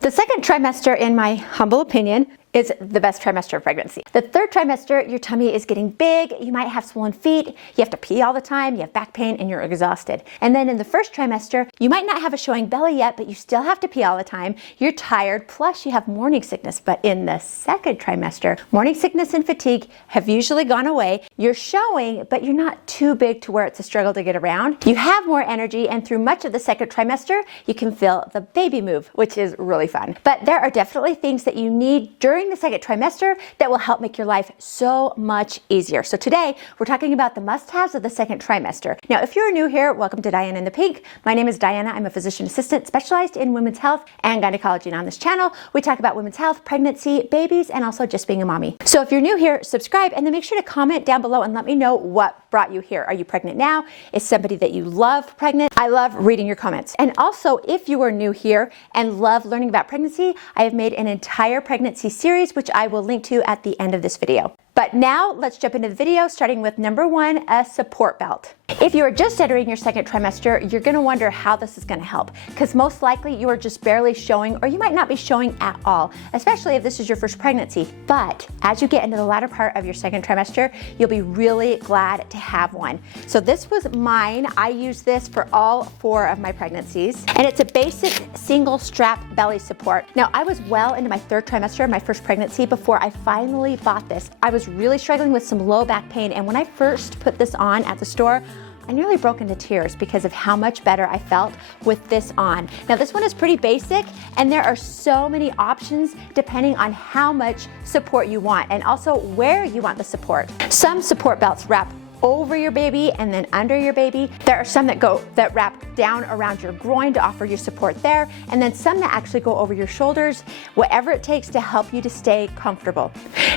The second trimester, in my humble opinion, is the best trimester of pregnancy. The third trimester, your tummy is getting big, you might have swollen feet, you have to pee all the time, you have back pain, and you're exhausted. And then in the first trimester, you might not have a showing belly yet, but you still have to pee all the time, you're tired, plus you have morning sickness. But in the second trimester, morning sickness and fatigue have usually gone away. You're showing, but you're not too big to where it's a struggle to get around. You have more energy, and through much of the second trimester, you can feel the baby move, which is really fun. But there are definitely things that you need during the second trimester that will help make your life so much easier. So today we're talking about the must-haves of the second trimester. Now, if you're new here, welcome to Diana in the Pink. My name is Diana. I'm a physician assistant specialized in women's health and gynecology. And on this channel, we talk about women's health, pregnancy, babies, and also just being a mommy. So if you're new here, subscribe and then make sure to comment down below and let me know what brought you here. Are you pregnant now? Is somebody that you love pregnant? I love reading your comments. And also, if you are new here and love learning about pregnancy, I have made an entire pregnancy series, which I will link to at the end of this video. But now let's jump into the video, starting with number one, a support belt. If you are just entering your second trimester, you're gonna wonder how this is gonna help, because most likely you are just barely showing, or you might not be showing at all, especially if this is your first pregnancy. But as you get into the latter part of your second trimester, you'll be really glad to have one. So this was mine. I use this for all 4 of my pregnancies, and it's a basic single strap belly support. Now, I was well into my third trimester of my first pregnancy before I finally bought this. I was really struggling with some low back pain, and when I first put this on at the store, I nearly broke into tears because of how much better I felt with this on. Now, this one is pretty basic, and there are so many options depending on how much support you want and also where you want the support. Some support belts wrap over your baby and then under your baby. There are some that wrap down around your groin to offer you support there, and then some that actually go over your shoulders, whatever it takes to help you to stay comfortable.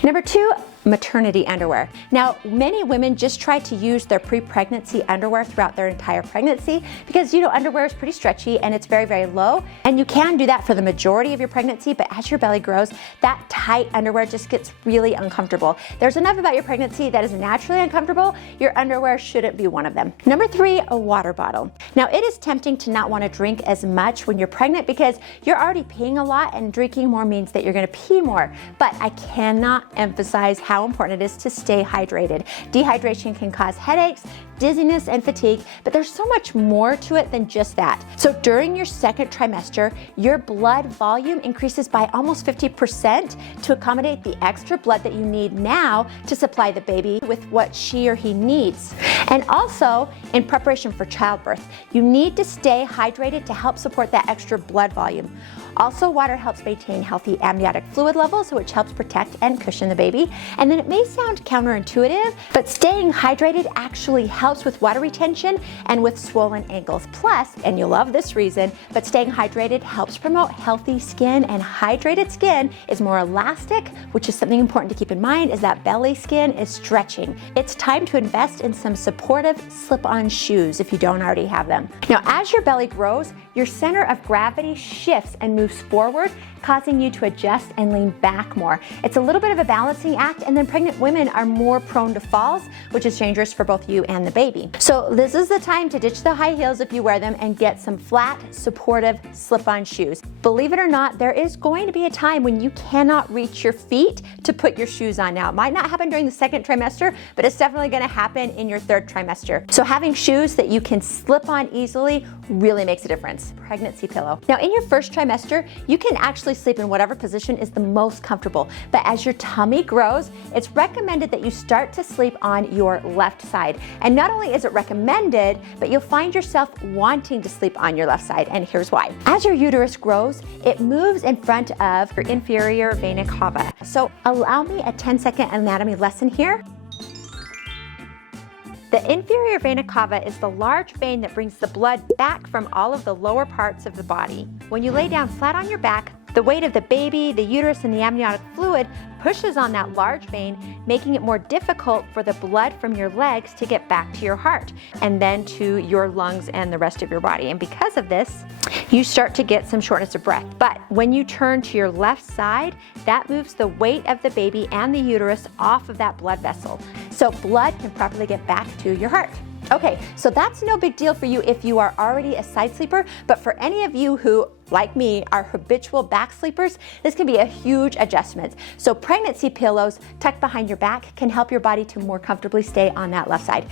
Number 2, maternity underwear. Now, many women just try to use their pre-pregnancy underwear throughout their entire pregnancy because, you know, underwear is pretty stretchy and it's very, very low. And you can do that for the majority of your pregnancy, but as your belly grows, that tight underwear just gets really uncomfortable. There's enough about your pregnancy that is naturally uncomfortable. Your underwear shouldn't be one of them. Number 3, a water bottle. Now, it is tempting to not want to drink as much when you're pregnant because you're already peeing a lot, and drinking more means that you're going to pee more. But I cannot emphasize how important it is to stay hydrated. Dehydration can cause headaches, dizziness, and fatigue, but there's so much more to it than just that. So during your second trimester, your blood volume increases by almost 50% to accommodate the extra blood that you need now to supply the baby with what she or he needs. And also, in preparation for childbirth, you need to stay hydrated to help support that extra blood volume. Also, water helps maintain healthy amniotic fluid levels, which helps protect and cushion the baby. And then it may sound counterintuitive, but staying hydrated actually helps with water retention and with swollen ankles. Plus, and you'll love this reason, but staying hydrated helps promote healthy skin, and hydrated skin is more elastic, which is something important to keep in mind, is that belly skin is stretching. It's time to invest in some supportive slip-on shoes if you don't already have them. Now, as your belly grows, your center of gravity shifts and moves forward, causing you to adjust and lean back more. It's a little bit of a balancing act, and then pregnant women are more prone to falls, which is dangerous for both you and the baby. So this is the time to ditch the high heels if you wear them and get some flat, supportive slip-on shoes. Believe it or not, there is going to be a time when you cannot reach your feet to put your shoes on. Now, it might not happen during the second trimester, but it's definitely gonna happen in your third trimester. So having shoes that you can slip on easily really makes a difference. Pregnancy pillow. Now, in your first trimester, you can actually sleep in whatever position is the most comfortable. But as your tummy grows, it's recommended that you start to sleep on your left side. And not only is it recommended, but you'll find yourself wanting to sleep on your left side. And here's why. As your uterus grows, it moves in front of your inferior vena cava. So allow me a 10-second anatomy lesson here. The inferior vena cava is the large vein that brings the blood back from all of the lower parts of the body. When you lay down flat on your back, the weight of the baby, the uterus, and the amniotic fluid pushes on that large vein, making it more difficult for the blood from your legs to get back to your heart and then to your lungs and the rest of your body. And because of this, you start to get some shortness of breath. But when you turn to your left side, that moves the weight of the baby and the uterus off of that blood vessel, so blood can properly get back to your heart. Okay, so that's no big deal for you if you are already a side sleeper, but for any of you who like me, are habitual back sleepers, this can be a huge adjustment. So pregnancy pillows tucked behind your back can help your body to more comfortably stay on that left side.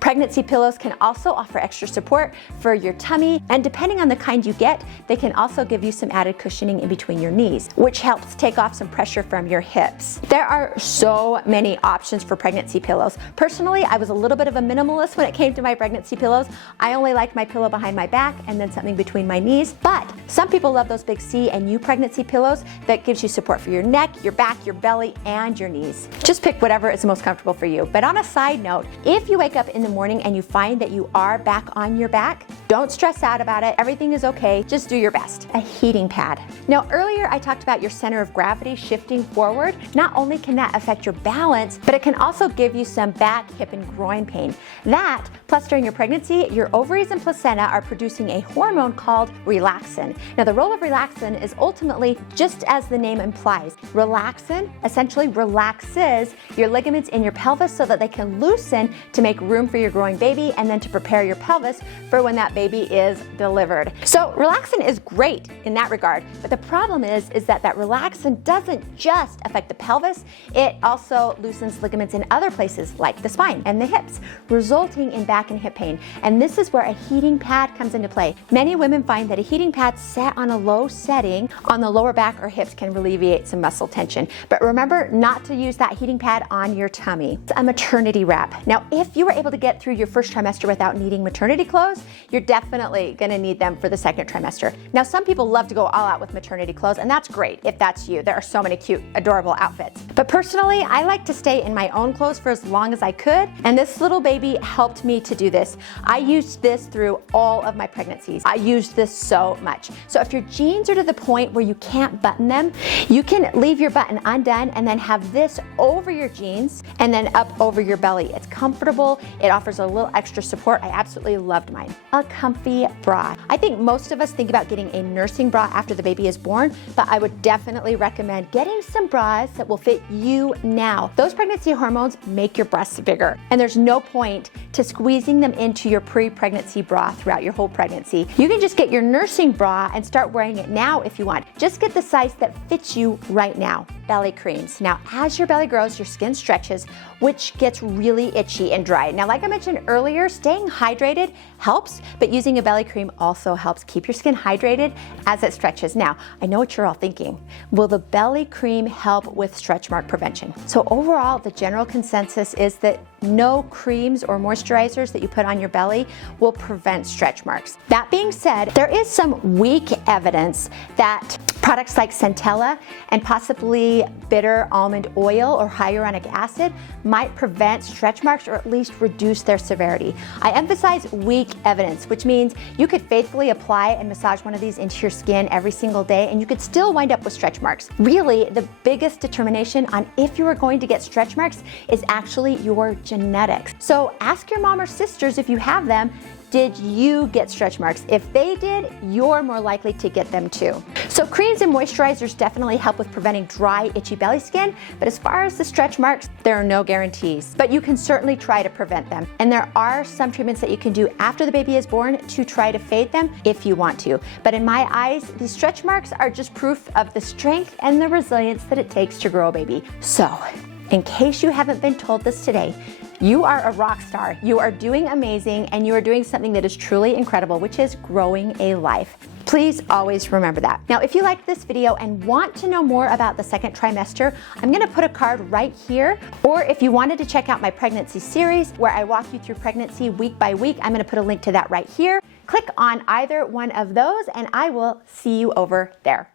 Pregnancy pillows can also offer extra support for your tummy, and depending on the kind you get, they can also give you some added cushioning in between your knees, which helps take off some pressure from your hips. There are so many options for pregnancy pillows. Personally, I was a little bit of a minimalist when it came to my pregnancy pillows. I only like my pillow behind my back and then something between my knees, but some people love those big C and U pregnancy pillows that gives you support for your neck, your back, your belly, and your knees. Just pick whatever is most comfortable for you. But on a side note, if you wake up in the morning and you find that you are back on your back, don't stress out about it. Everything is okay. Just do your best. A heating pad. Now, earlier I talked about your center of gravity shifting forward. Not only can that affect your balance, but it can also give you some back, hip, and groin pain. That, plus during your pregnancy, your ovaries and placenta are producing a hormone called relaxin. Now, the role of relaxin is ultimately just as the name implies. Relaxin essentially relaxes your ligaments in your pelvis so that they can loosen to make room for your growing baby and then to prepare your pelvis for when that baby is delivered. So relaxin is great in that regard, but the problem is that relaxin doesn't just affect the pelvis, it also loosens ligaments in other places like the spine and the hips, resulting in back and hip pain. And this is where a heating pad comes into play. Many women find that a heating pad set on a low setting on the lower back or hips can alleviate some muscle tension. But remember not to use that heating pad on your tummy. It's a maternity wrap. Now, if you were able to get through your first trimester without needing maternity clothes, you're definitely gonna need them for the second trimester. Now, some people love to go all out with maternity clothes, and that's great if that's you. There are so many cute, adorable outfits. But personally, I like to stay in my own clothes for as long as I could, and this little baby helped me to do this. I used this through all of my pregnancies. I used this so much. So if your jeans are to the point where you can't button them, you can leave your button undone and then have this over your jeans and then up over your belly. It's comfortable. It offers a little extra support. I absolutely loved mine. A comfy bra. I think most of us think about getting a nursing bra after the baby is born, but I would definitely recommend getting some bras that will fit you now. Those pregnancy hormones make your breasts bigger, and there's no point to squeezing them into your pre-pregnancy bra throughout your whole pregnancy. You can just get your nursing bra and start wearing it now if you want. Just get the size that fits you right now. Belly creams. Now, as your belly grows, your skin stretches, which gets really itchy and dry. Now, like I mentioned earlier, staying hydrated helps, but using a belly cream also helps keep your skin hydrated as it stretches. Now, I know what you're all thinking. Will the belly cream help with stretch mark prevention? So overall, the general consensus is that no creams or moisturizers that you put on your belly will prevent stretch marks. That being said, there is some weak evidence that products like Centella and possibly bitter almond oil or hyaluronic acid might prevent stretch marks or at least reduce their severity. I emphasize weak evidence, which means you could faithfully apply and massage one of these into your skin every single day and you could still wind up with stretch marks. Really, the biggest determination on if you are going to get stretch marks is actually your genetics. So ask your mom or sisters if you have them, did you get stretch marks? If they did, you're more likely to get them too. So creams and moisturizers definitely help with preventing dry, itchy belly skin, but as far as the stretch marks, there are no guarantees. But you can certainly try to prevent them. And there are some treatments that you can do after the baby is born to try to fade them if you want to. But in my eyes, these stretch marks are just proof of the strength and the resilience that it takes to grow a baby. So, in case you haven't been told this today, you are a rock star. You are doing amazing, and you are doing something that is truly incredible, which is growing a life. Please always remember that. Now, if you liked this video and want to know more about the second trimester, I'm gonna put a card right here. Or if you wanted to check out my pregnancy series where I walk you through pregnancy week by week, I'm gonna put a link to that right here. Click on either one of those and I will see you over there.